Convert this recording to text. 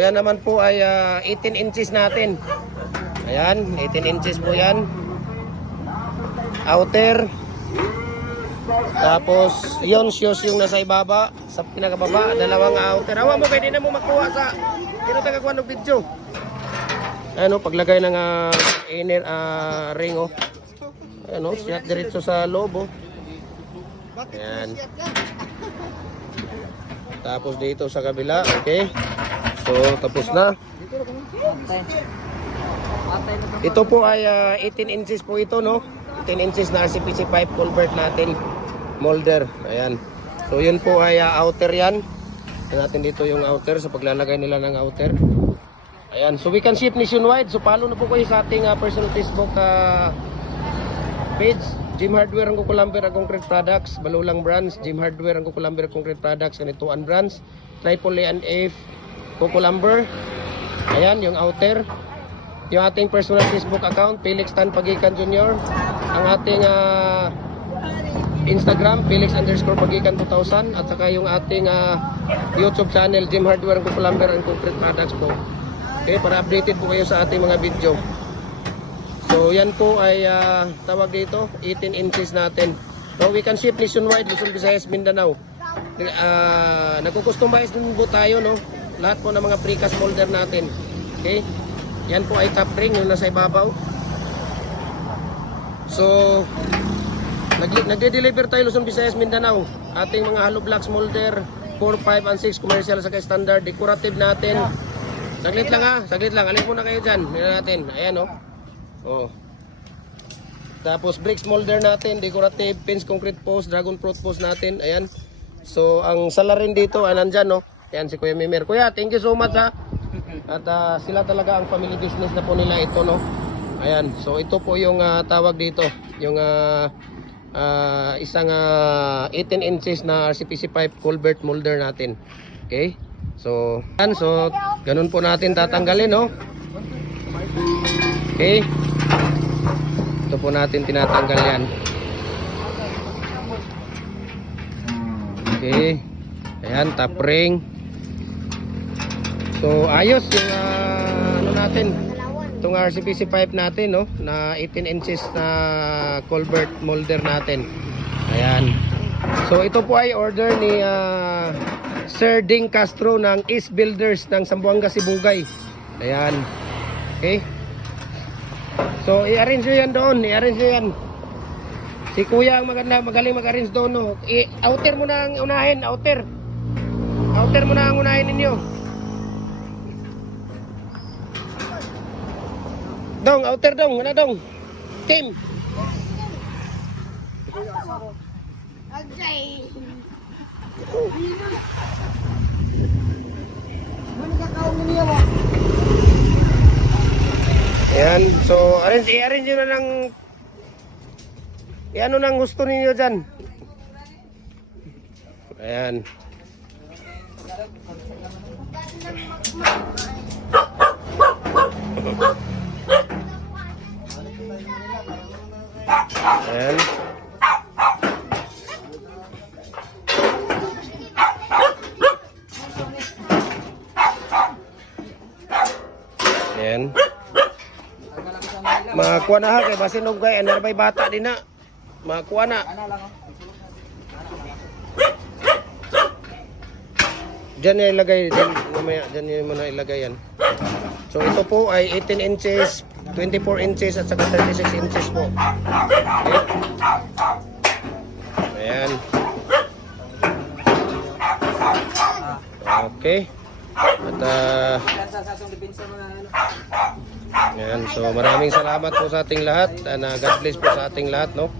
Yan naman po ay 18 inches natin. Ayan, 18 inches po yan. Outer. Tapos, yon shoes yung nasa ibaba. Sa pinakababa, dalawang outer. Hawa mo, pwede na mo makuha sa tinatagakuan ng video. Ano, paglagay ng inner ring, oh. Ano, siya diretso sa loob, oh. Ayan. Tapos dito sa kabila, okay. So, tapos na. Ito po ay 18 inches po ito, no? 18 inches na RCPC pipe culvert natin. Molder, ayan. So, yun po ay outer yan. Tignan natin dito yung outer sa paglalagay nila ng outer. Ayan, so we can ship nationwide. So, follow na po kayo sa ating personal Facebook page. Jim Hardware ang Kukulamber ang Concrete Products, Balulang Brands, Jim Hardware ang Kukulamber Concrete Products, Kanituan Brands, Triple A and F, Kukulamber. Ayan, yung outer. Yung ating personal Facebook account, Felix Tan Pagikan Jr. Ang ating Instagram, Felix_Pagikan 2000. At saka yung ating YouTube channel, Jim Hardware ang Kukulamber ang Concrete Products po. Okay, para updated po kayo sa ating mga video. So yan po ay tawag dito 18 inches natin. So we can ship nationwide, Luzon, Visayas, Mindanao. Nagko-customize din po tayo, no? Lahat po ng mga precast molder natin. Okay? Yan po ay top ring yung nasa ibabaw. So nagde-deliver tayo Luzon, Visayas, Mindanao. Ating mga hollow blocks molder 4, 5 and 6 commercial sa standard decorative natin. Saglit lang saglit lang. Alin po na kayo dyan. Mira natin. Ayan, oh. Oh. Tapos bricks molder natin, decorative, pins, concrete post, dragon fruit post natin. Ayan. So ang salarin dito ay nandyan, no. Ayan si Kuya Mimer. Kuya, thank you so much, ha. At sila talaga ang family business na po nila ito, no. Ayan. So ito po yung tawag dito, yung isang 18 inches na RCPC pipe culvert molder natin. Okay? So, yan. So ganun po natin tatanggalin, no. Okay. Ito po natin tinatanggal yan. Okay. Ayan, top ring. So, ayos yung ano natin. Itong RCPC pipe natin, no, na 18 inches na culvert molder natin. Ayan. So, ito po ay order ni Sir Ding Castro ng East Builders ng Zamboanga, Sibugay. Ayan. Okay. So, i-arrange nyo yan doon. I-arrange nyo yan. Si Kuya ang magaling mag-arrange doon, no? Outer mo na ang unahin. Outer. Outer mo na ang unahin ninyo. Dong, outer dong. Ano dong? Team. Okay. Ayan, so i-arrange nyo na lang ano nang gusto ninyo dyan. Ayan. Ayan. Ayan. Makakuha na ha, kay basinog kay anarbay bata din na. Makakuha na. Diyan na ilagay, diyan mo na ilagay yan. So ito po ay 18 inches, 24 inches at saka 36 inches po. Okay. Ayan. Okay. At ayan, so maraming salamat po sa ating lahat. God bless po sa ating lahat, no.